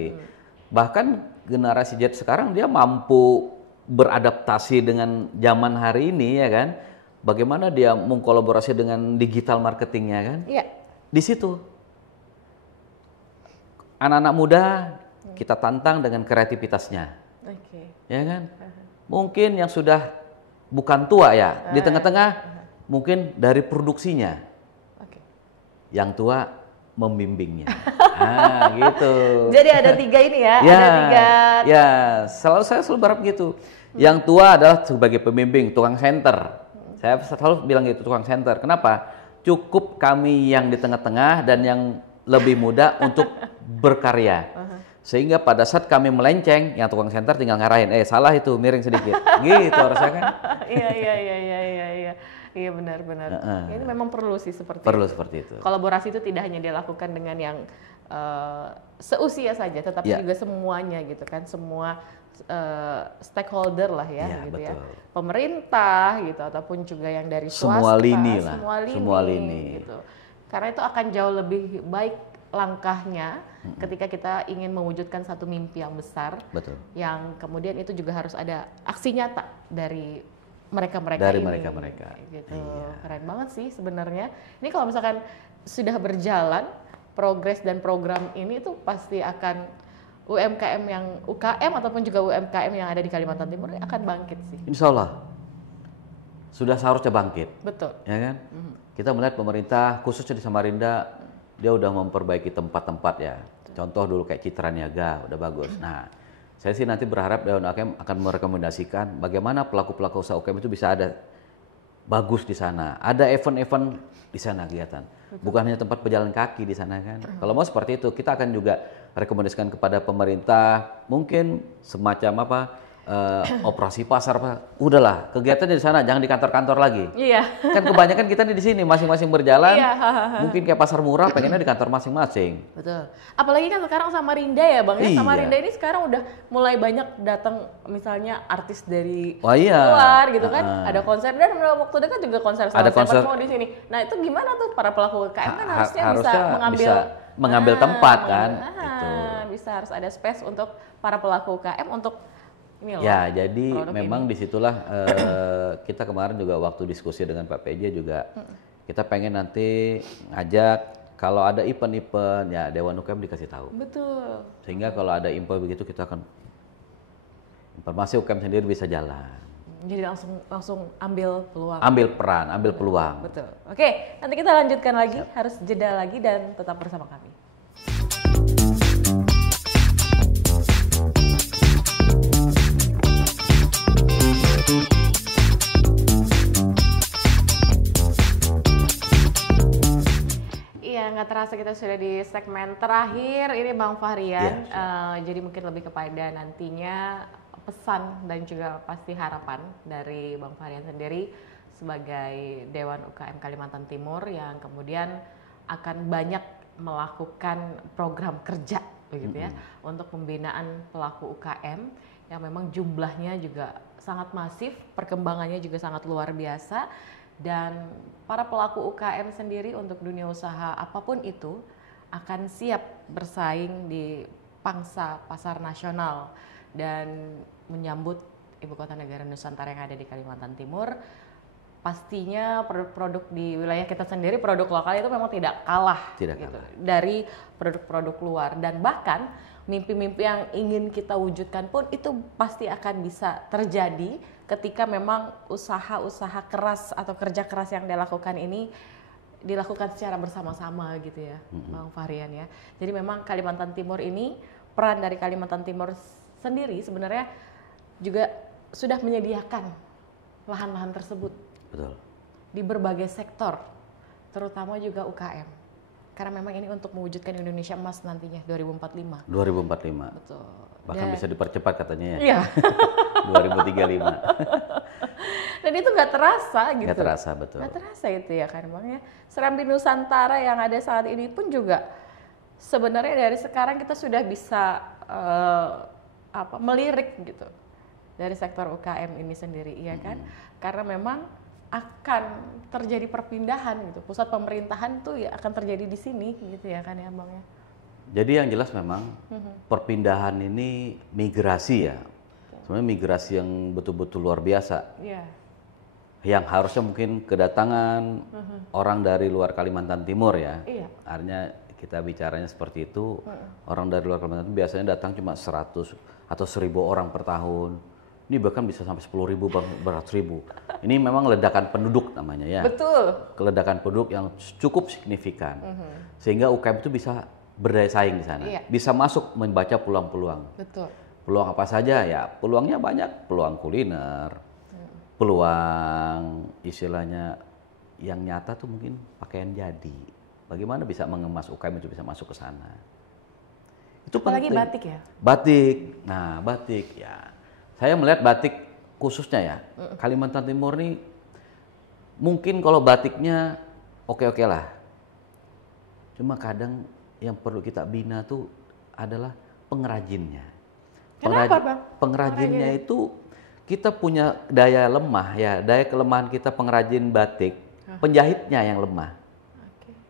Bahkan generasi Z sekarang dia mampu beradaptasi dengan zaman hari ini ya kan. Bagaimana dia mengkolaborasi dengan digital marketingnya kan? Iya. Di situ anak-anak muda kita tantang dengan kreativitasnya, Oke. ya kan? Mungkin yang sudah bukan tua ya, di tengah-tengah mungkin dari produksinya, Oke. yang tua membimbingnya. Ah, gitu. Jadi ada tiga ini ya, Ya, ada tiga. ya, saya selalu berharap gitu. Yang tua adalah sebagai pembimbing, tukang senter. Saya selalu bilang gitu, tukang senter. Kenapa? Cukup kami yang di tengah-tengah dan yang lebih muda untuk berkarya. Sehingga pada saat kami melenceng, yang tukang senter tinggal ngarahin, salah itu, miring sedikit. Gitu harusnya kan. Iya. Iya benar-benar. Ini memang perlu sih seperti Perlu itu. seperti itu. Kolaborasi itu tidak hanya dilakukan dengan yang seusia saja, tetapi Ya. juga semuanya gitu kan, semua stakeholder lah ya, Iya, gitu ya. betul. Pemerintah gitu ataupun juga yang dari swasta, Semua lini lah, semua lini, lini. gitu. Karena itu akan jauh lebih baik langkahnya ketika kita ingin mewujudkan satu mimpi yang besar, Betul. yang kemudian itu juga harus ada aksi nyata dari mereka-mereka Dari ini. mereka-mereka. Gitu. Iya. Keren banget sih sebenarnya. Ini kalau misalkan sudah berjalan progres dan program ini tuh pasti akan UMKM yang UKM ataupun juga UMKM yang ada di Kalimantan Timur akan bangkit sih. Insya Allah sudah seharusnya bangkit. Betul. Ya kan? Kita melihat pemerintah khususnya di Samarinda dia udah memperbaiki tempat-tempat ya. Contoh dulu kayak Citra Niaga udah bagus. Nah, saya sih nanti berharap Dewan UKM akan merekomendasikan bagaimana pelaku-pelaku usaha UKM itu bisa ada bagus di sana. Ada event-event di sana kegiatan. Bukan hanya tempat pejalan kaki di sana kan. Kalau mau seperti itu, kita akan juga rekomendasikan kepada pemerintah mungkin semacam apa operasi pasar apa. Udahlah, kegiatannya di sana, jangan di kantor-kantor lagi. Iya. Kan kebanyakan kita nih di sini masing-masing berjalan. Iya. Mungkin kayak pasar murah pengennya di kantor masing-masing. Betul. Apalagi kan sekarang Samarinda ya Bang ya. Iya. Samarinda ini sekarang udah mulai banyak datang misalnya artis dari Wah, iya. luar gitu kan. Ada konser dan dalam waktu dekat juga konser sama Ada konser. Seven Mall di sini. Nah, itu gimana tuh para pelaku UKM kan harusnya Harusnya bisa mengambil tempat kan. Gitu. Bisa harus ada space untuk para pelaku UKM untuk ini loh. Ya, jadi produk memang ini. disitulah kita kemarin juga waktu diskusi dengan Pak PJ juga kita pengen nanti ngajak kalau ada event-event ya Dewan UKM dikasih tahu. Betul. Sehingga kalau ada info begitu kita akan informasi UKM sendiri bisa jalan. Jadi langsung ambil peluang. Ambil peran, ambil peluang. Betul. Oke, nanti kita lanjutkan lagi, harus jeda lagi dan tetap bersama kami. Iya, nggak terasa kita sudah di segmen terakhir. Ini Bang Fahrian. Jadi mungkin lebih kepada nantinya pesan dan juga pasti harapan dari Bang Fahrian sendiri sebagai Dewan UKM Kalimantan Timur yang kemudian akan banyak melakukan program kerja begitu ya untuk pembinaan pelaku UKM yang memang jumlahnya juga sangat masif, perkembangannya juga sangat luar biasa. Dan para pelaku UKM sendiri untuk dunia usaha apapun itu akan siap bersaing di pangsa pasar nasional dan menyambut Ibu Kota Negara Nusantara yang ada di Kalimantan Timur pastinya produk-produk di wilayah kita sendiri, produk lokal itu memang tidak kalah, Tidak gitu, kalah. dari produk-produk luar. Dan bahkan mimpi-mimpi yang ingin kita wujudkan pun itu pasti akan bisa terjadi ketika memang usaha-usaha keras atau kerja keras yang dilakukan ini dilakukan secara bersama-sama gitu ya, Bang Fahrian ya. Jadi memang Kalimantan Timur ini, peran dari Kalimantan Timur sendiri sebenarnya juga sudah menyediakan lahan-lahan tersebut. Betul. Di berbagai sektor, terutama juga UKM. Karena memang ini untuk mewujudkan Indonesia Emas nantinya 2045. 2045. Betul. Bahkan bisa dipercepat katanya ya. Iya. 2035. Dan itu nggak terasa gitu. Nggak terasa, betul. Nggak terasa itu ya kan Bang ya. Serambi Nusantara yang ada saat ini pun juga sebenarnya dari sekarang kita sudah bisa melirik gitu dari sektor UKM ini sendiri, iya kan? Karena memang akan terjadi perpindahan gitu. Pusat pemerintahan tuh ya akan terjadi di sini gitu ya kan ya Bang ya. Jadi yang jelas memang perpindahan ini migrasi ya. Sebenarnya migrasi yang betul-betul luar biasa. Iya. Yang harusnya mungkin kedatangan orang dari luar Kalimantan Timur ya. Iya. Artinya kita bicaranya seperti itu. Orang dari luar Kalimantan Timur biasanya datang cuma 100 atau 1000 orang per tahun. Ini bahkan bisa sampai 10.000, beratus ribu. Ini memang ledakan penduduk namanya ya. Betul. Ledakan penduduk yang cukup signifikan. Sehingga UKM itu bisa berdaya saing di sana. Iya. Bisa masuk membaca peluang-peluang. Betul. Peluang apa saja ya? Peluangnya banyak. Peluang kuliner, peluang istilahnya yang nyata tuh mungkin pakaian jadi. Bagaimana bisa mengemas UKM itu bisa masuk ke sana? Itu apalagi penting. batik ya? Batik. Nah, batik ya. Saya melihat batik khususnya ya. Kalimantan Timur nih mungkin kalau batiknya oke-oke lah. Cuma kadang yang perlu kita bina tuh adalah pengrajinnya. Kenapa, Bang? Pengrajinnya itu kita punya daya lemah ya, daya kelemahan kita pengrajin batik, penjahitnya yang lemah.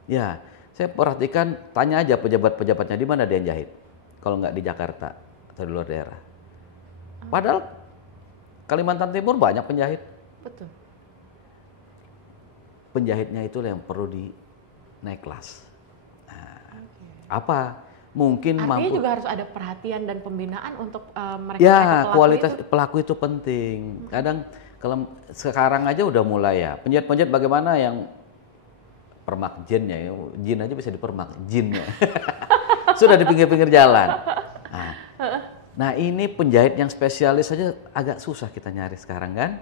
Ya, saya perhatikan, tanya aja pejabat-pejabatnya di mana dia yang jahit. Kalau nggak di Jakarta atau di luar daerah. Padahal Kalimantan Timur banyak penjahit. Betul. Penjahitnya itu yang perlu naik kelas. Nah, apa? Mungkin artinya mampu. juga harus ada perhatian dan pembinaan untuk mereka Ya, kualitas pelaku itu penting. Kadang kalau sekarang aja udah mulai ya. Penjahit-penjahit bagaimana yang permak jinnya ya. Jin aja bisa dipermak, jinnya. Sudah di pinggir-pinggir jalan. Nah, ini penjahit yang spesialis saja agak susah kita nyari sekarang kan?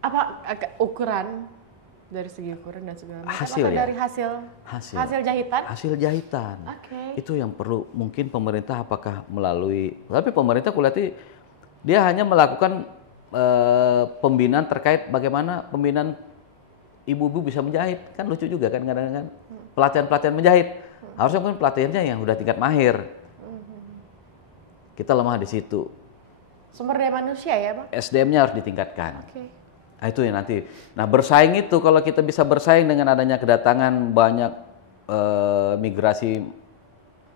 Apa ukuran dari segi ukuran dan segala macam? Hasil atau ya? dari hasil jahitan? Hasil jahitan. Oke. Itu yang perlu mungkin pemerintah apakah melalui, tapi pemerintah kulihat dia hanya melakukan pembinaan terkait bagaimana pembinaan ibu-ibu bisa menjahit. Kan lucu juga kan kadang-kadang pelatihan-pelatihan menjahit. Harusnya mungkin pelatihannya yang udah tingkat mahir. Kita lemah di situ. Sumber daya manusia ya, Bang? SDM-nya harus ditingkatkan. Oke. Nah, itu yang nanti. Nah, bersaing itu kalau kita bisa bersaing dengan adanya kedatangan banyak migrasi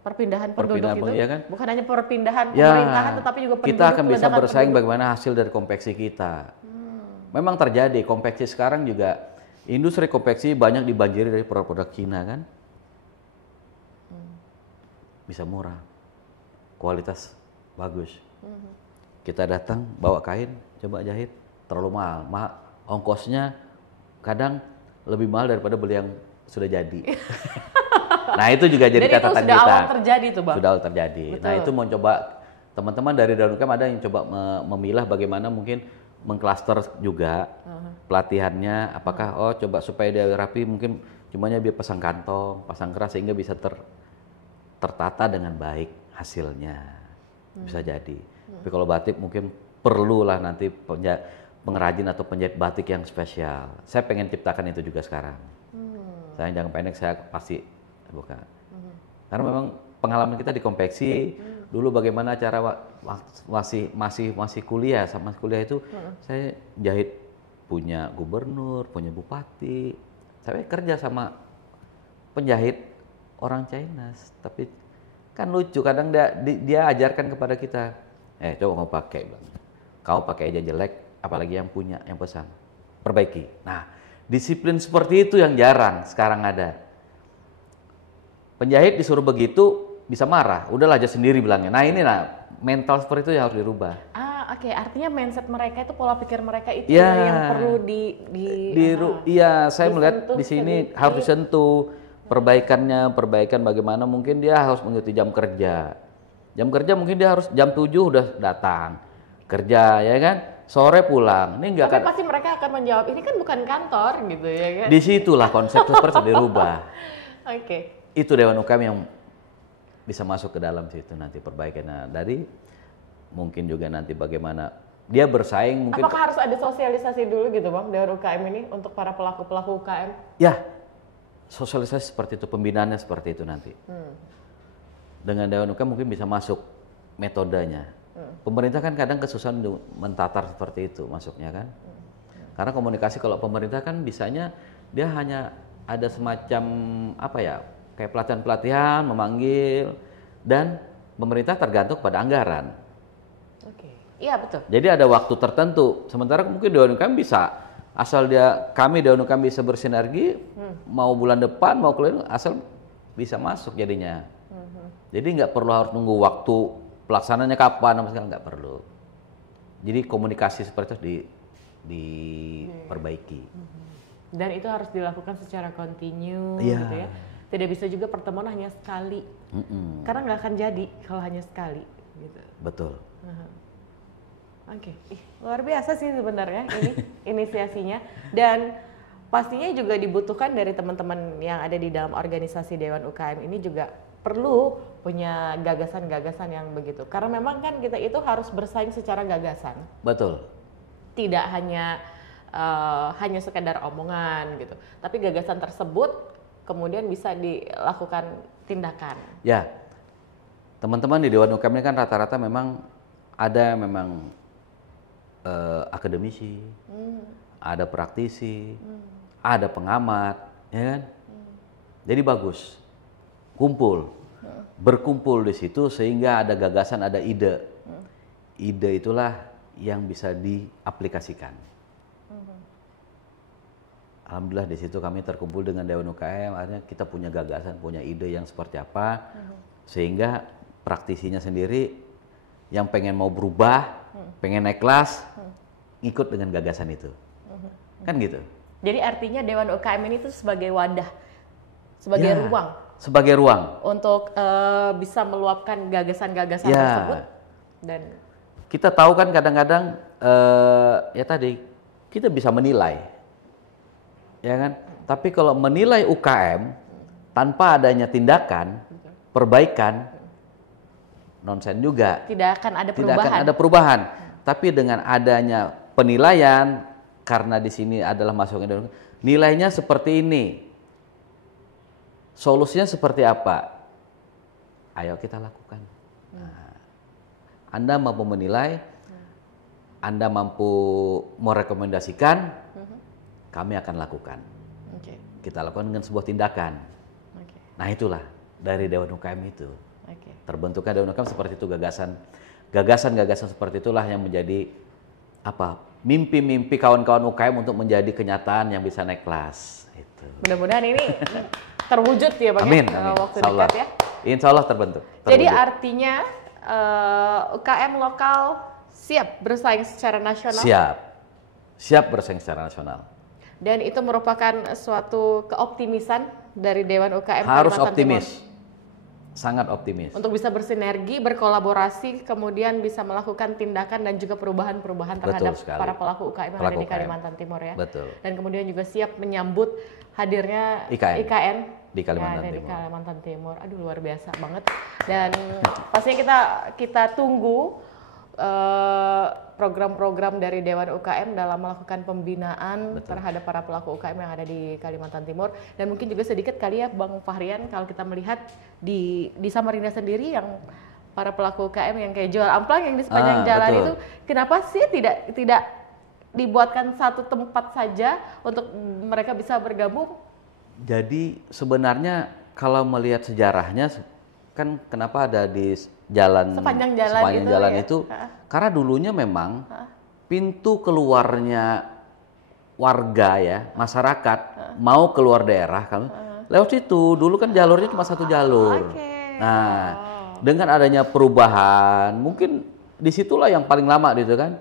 Perpindahan penduduk itu, ya kan? bukan hanya perpindahan Ya, pemerintahan, tetapi juga penduduk. kita akan bisa ledakan bersaing penduduk. bagaimana hasil dari konveksi kita. Memang terjadi konveksi sekarang juga industri konveksi banyak dibanjiri dari produk-produk Cina kan? Bisa murah, kualitas bagus. Kita datang bawa kain, coba jahit, terlalu mahal. Ongkosnya kadang lebih mahal daripada beli yang sudah jadi. Nah, itu juga jadi catatan kita. Dan itu sudah awal terjadi tuh, Bang. Sudah awal terjadi. Betul. Nah, itu mau coba teman-teman dari Danukam ada yang coba memilah bagaimana mungkin mengklaster juga pelatihannya. Apakah coba supaya dia rapi mungkin cumanya dia pasang kantong, pasang keras sehingga bisa tertata dengan baik hasilnya. Bisa jadi. Tapi kalau batik mungkin perlulah nanti pengrajin atau penjahit batik yang spesial. Saya pengen ciptakan itu juga sekarang. Saya jangka pendek saya pasti buka. Karena memang pengalaman kita di konveksi dulu bagaimana cara masih kuliah sama kuliah itu saya jahit punya gubernur, punya bupati. Saya kerja sama penjahit orang China, tapi kan lucu kadang dia ajarkan kepada kita, coba mau pakai, Bang. Kau pakai aja jelek, apalagi yang punya, yang pesan. perbaiki. Nah, disiplin seperti itu yang jarang sekarang ada. Penjahit disuruh begitu bisa marah, udahlah aja sendiri bilangnya. Nah ini lah mental seperti itu yang harus dirubah. Oke. Artinya mindset mereka itu, pola pikir mereka itu Ya, yang perlu iya, saya melihat disentuh di sini sedikit. harus disentuh perbaikan bagaimana mungkin dia harus mengikuti jam kerja. Jam kerja mungkin dia harus jam 7 udah datang kerja, ya kan? Sore pulang. Ini enggak Tapi kan? pasti mereka akan menjawab, ini kan bukan kantor gitu ya kan? Disitulah konsep seperti itu dirubah. Oke. Itu Dewan UKM yang bisa masuk ke dalam situ nanti perbaikannya. Dari mungkin juga nanti bagaimana dia bersaing mungkin. Apakah harus ada sosialisasi dulu gitu Bang, Dewan UKM ini untuk para pelaku-pelaku UKM? Ya, sosialisasi seperti itu, pembinaannya seperti itu nanti. Dengan Dewan UKM mungkin bisa masuk metodenya. Pemerintah kan kadang kesusahan untuk mentatar seperti itu masuknya kan. Karena komunikasi kalau pemerintah kan bisanya dia hanya ada semacam apa ya, kayak pelatihan-pelatihan, memanggil, dan pemerintah tergantung pada anggaran. Oke. Iya betul. Jadi ada waktu tertentu. Sementara mungkin Dewan UKM bisa asal kami Dewan UKM bisa bersinergi, mau bulan depan mau keluar asal bisa masuk jadinya. Jadi nggak perlu harus nunggu waktu pelaksananya kapan, sama sekali nggak perlu. Jadi komunikasi seperti itu diperbaiki. Dan itu harus dilakukan secara kontinu Iya. gitu ya. Tidak bisa juga pertemuan hanya sekali. Karena nggak akan jadi kalau hanya sekali gitu. Betul. Oke. Luar biasa sih sebenarnya ini inisiasinya, dan pastinya juga dibutuhkan dari teman-teman yang ada di dalam organisasi Dewan UKM ini juga perlu punya gagasan-gagasan yang begitu. Karena memang kan kita itu harus bersaing secara gagasan. Betul. Tidak hanya sekedar omongan gitu, tapi gagasan tersebut kemudian bisa dilakukan tindakan. Ya, teman-teman di Dewan UKM ini kan rata-rata memang ada akademisi, ada praktisi, ada pengamat, ya kan? Jadi bagus, berkumpul di situ sehingga ada gagasan, ada ide. Ide itulah yang bisa diaplikasikan. Alhamdulillah di situ kami terkumpul dengan Dewan UKM, akhirnya kita punya gagasan, punya ide yang seperti apa, sehingga praktisinya sendiri yang pengen mau berubah, pengen naik kelas, ikut dengan gagasan itu, kan gitu. Jadi artinya Dewan UKM ini tuh sebagai wadah, sebagai Ya, ruang sebagai ruang. untuk bisa meluapkan gagasan-gagasan Ya. tersebut. Dan Kita tahu kan kadang-kadang ya tadi kita bisa menilai, ya kan? Tapi kalau menilai UKM tanpa adanya tindakan, perbaikan, nonsen juga. tidak akan ada Tidak perubahan. akan ada perubahan. Tapi dengan adanya penilaian, karena di sini adalah masuknya nilainya seperti ini, solusinya seperti apa? Ayo kita lakukan. Nah, Anda mampu menilai, Anda mampu merekomendasikan, kami akan lakukan. Oke. Kita lakukan dengan sebuah tindakan. Oke. Nah itulah dari Dewan UKM itu. Oke. Terbentuknya Dewan UKM seperti itu, gagasan seperti itulah yang menjadi mimpi-mimpi kawan-kawan UKM untuk menjadi kenyataan yang bisa naik kelas. Itu. Mudah-mudahan ini terwujud ya Bang, Amin, ya, amin. waktu Insya Allah. dekat ya. Insya Allah terbentuk. Jadi terwujud. artinya UKM lokal siap bersaing secara nasional. Siap bersaing secara nasional. Dan itu merupakan suatu keoptimisan dari Dewan UKM Harus Kalimantan optimis, Timur sangat optimis. untuk bisa bersinergi, berkolaborasi, kemudian bisa melakukan tindakan dan juga perubahan-perubahan terhadap Betul sekali. para pelaku UKM yang ada Pelaku di UKM. Kalimantan Timur ya. Betul. Dan kemudian juga siap menyambut hadirnya IKN di Kalimantan yang ada di Timur. Kalimantan Timur. Aduh luar biasa banget. Dan pastinya kita tunggu program-program dari Dewan UKM dalam melakukan pembinaan terhadap para pelaku UKM yang ada di Kalimantan Timur. Dan mungkin juga sedikit kali ya Bang Fahrian, kalau kita melihat di Samarinda sendiri yang para pelaku UKM yang kayak jual amplang yang di sepanjang jalan betul. itu, kenapa sih tidak dibuatkan satu tempat saja untuk mereka bisa bergabung? Jadi sebenarnya kalau melihat sejarahnya, kan kenapa ada di sepanjang jalan ya? itu, karena dulunya memang pintu keluarnya warga ya, masyarakat mau keluar daerah kan lewat situ. Dulu kan jalurnya cuma satu jalur. Nah, dengan adanya perubahan, mungkin disitulah yang paling lama gitu kan.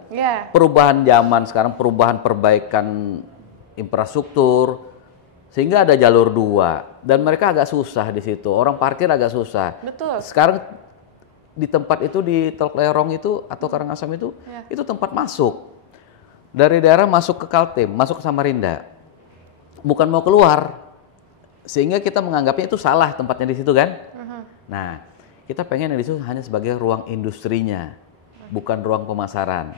Perubahan zaman sekarang, perubahan perbaikan infrastruktur, sehingga ada jalur 2 dan mereka agak susah di situ. Orang parkir agak susah. Betul. Sekarang di tempat itu di Teluk Lerong itu atau Karangasem itu tempat masuk. Dari daerah masuk ke Kaltim, masuk ke Samarinda. Bukan mau keluar. Sehingga kita menganggapnya itu salah tempatnya di situ kan. Nah, kita pengen di situ hanya sebagai ruang industrinya, bukan ruang pemasaran.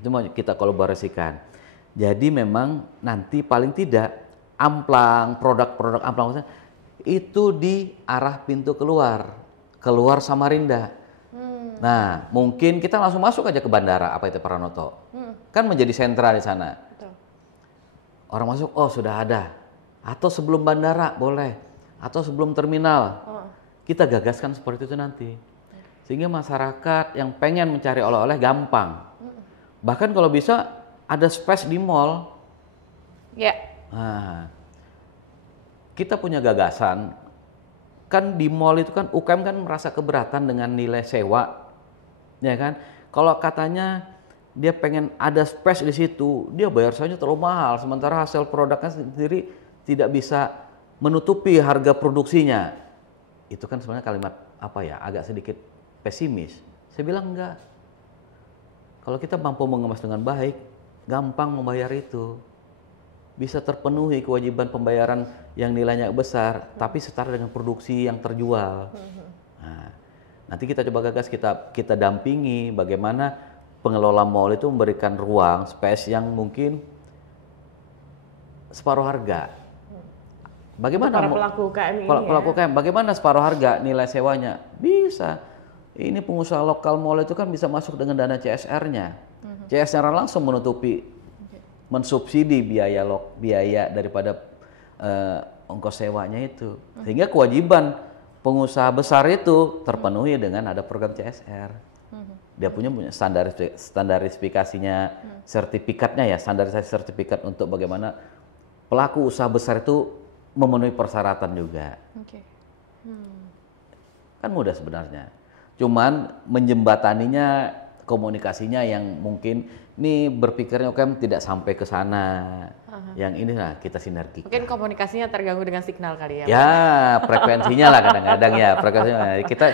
Itu mau kita kolaborasikan. Jadi memang nanti paling tidak amplang, produk-produk amplang itu di arah pintu keluar Samarinda. Nah, mungkin kita langsung masuk aja ke bandara apa itu Pranoto. Kan menjadi sentra di sana. Betul. Orang masuk, oh sudah ada. Atau sebelum bandara boleh, atau sebelum terminal. Kita gagaskan seperti itu nanti. Sehingga masyarakat yang pengen mencari oleh-oleh gampang. Bahkan kalau bisa ada space di mall. Nah, kita punya gagasan. Kan di mall itu kan UKM kan merasa keberatan dengan nilai sewa. Ya kan? Kalau katanya dia pengen ada space di situ, dia bayar saja terlalu mahal. Sementara hasil produknya sendiri tidak bisa menutupi harga produksinya. Itu kan sebenarnya kalimat apa ya, agak sedikit pesimis. Saya bilang enggak. Kalau kita mampu mengemas dengan baik, gampang membayar itu. Bisa terpenuhi kewajiban pembayaran yang nilainya besar, tapi setara dengan produksi yang terjual. Nah, nanti kita coba gagas, kita dampingi bagaimana pengelola mall itu memberikan ruang, space yang mungkin separuh harga. Bagaimana para pelaku UKM ini pelaku UKM, bagaimana separuh harga nilai sewanya? Bisa. Ini pengusaha lokal mall itu kan bisa masuk dengan dana CSR-nya. CSR langsung menutupi, mensubsidi biaya daripada ongkos sewanya itu. Sehingga kewajiban pengusaha besar itu terpenuhi dengan ada program CSR. Dia punya standarisasinya, sertifikatnya ya, standarisasi sertifikat untuk bagaimana pelaku usaha besar itu memenuhi persyaratan juga. Kan mudah sebenarnya. Cuman menjembataninya, komunikasinya yang mungkin ini berpikirnya UKM tidak sampai ke sana. Yang ini lah kita sinergikan. Mungkin komunikasinya terganggu dengan signal kali ya. Ya, frekuensinya lah kadang-kadang ya, frekuensinya.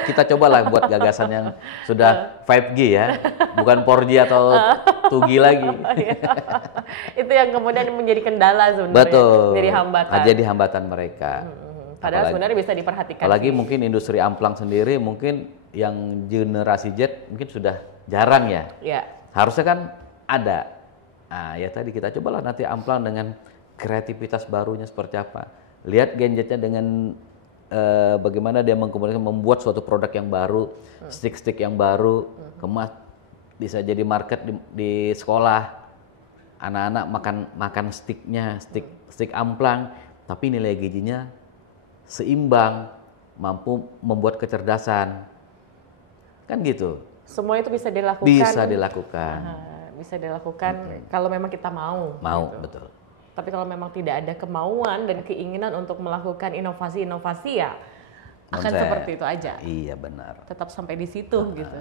Kita cobalah buat gagasan yang sudah 5G ya, bukan 4G atau 2G lagi. Itu yang kemudian menjadi kendala sebenarnya. Betul. Jadi hambatan. Jadi hambatan mereka. Padahal sebenarnya bisa diperhatikan. Apalagi mungkin industri amplang sendiri mungkin yang generasi Z mungkin sudah jarang ya. Harusnya kan ada. Nah, ya tadi kita cobalah nanti amplang dengan kreativitas barunya seperti apa. Lihat gadgetnya dengan bagaimana dia mengkomunikasikan, membuat suatu produk yang baru, stick-stick yang baru, kemas, bisa jadi market di sekolah. Anak-anak makan sticknya, stick amplang, tapi nilai gizinya seimbang, mampu membuat kecerdasan. Kan gitu. Semua itu bisa dilakukan. Bisa dilakukan kalau memang kita mau. Gitu. Betul. Tapi kalau memang tidak ada kemauan dan keinginan untuk melakukan inovasi-inovasi ya akan seperti itu aja. Iya benar. Tetap sampai di situ gitu.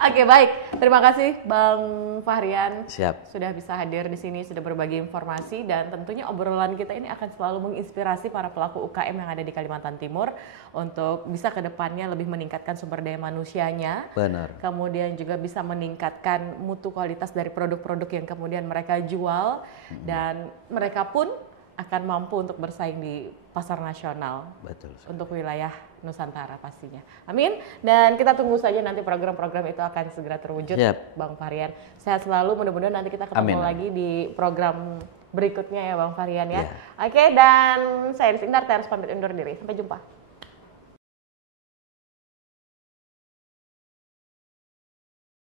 Oke, baik. Terima kasih Bang Fahrian. Siap. Sudah bisa hadir di sini, sudah berbagi informasi dan tentunya obrolan kita ini akan selalu menginspirasi para pelaku UKM yang ada di Kalimantan Timur untuk bisa ke depannya lebih meningkatkan sumber daya manusianya. Benar. Kemudian juga bisa meningkatkan mutu kualitas dari produk-produk yang kemudian mereka jual dan mereka pun akan mampu untuk bersaing di pasar nasional. Betul. Untuk wilayah Nusantara pastinya. Amin. Dan kita tunggu saja nanti program-program itu akan segera terwujud. Siap. Bang Fahrian. Sehat selalu, mudah-mudahan nanti kita ketemu lagi di program berikutnya ya Bang Fahrian ya. Oke, dan saya Rizky Indar harus pamit undur diri. Sampai jumpa.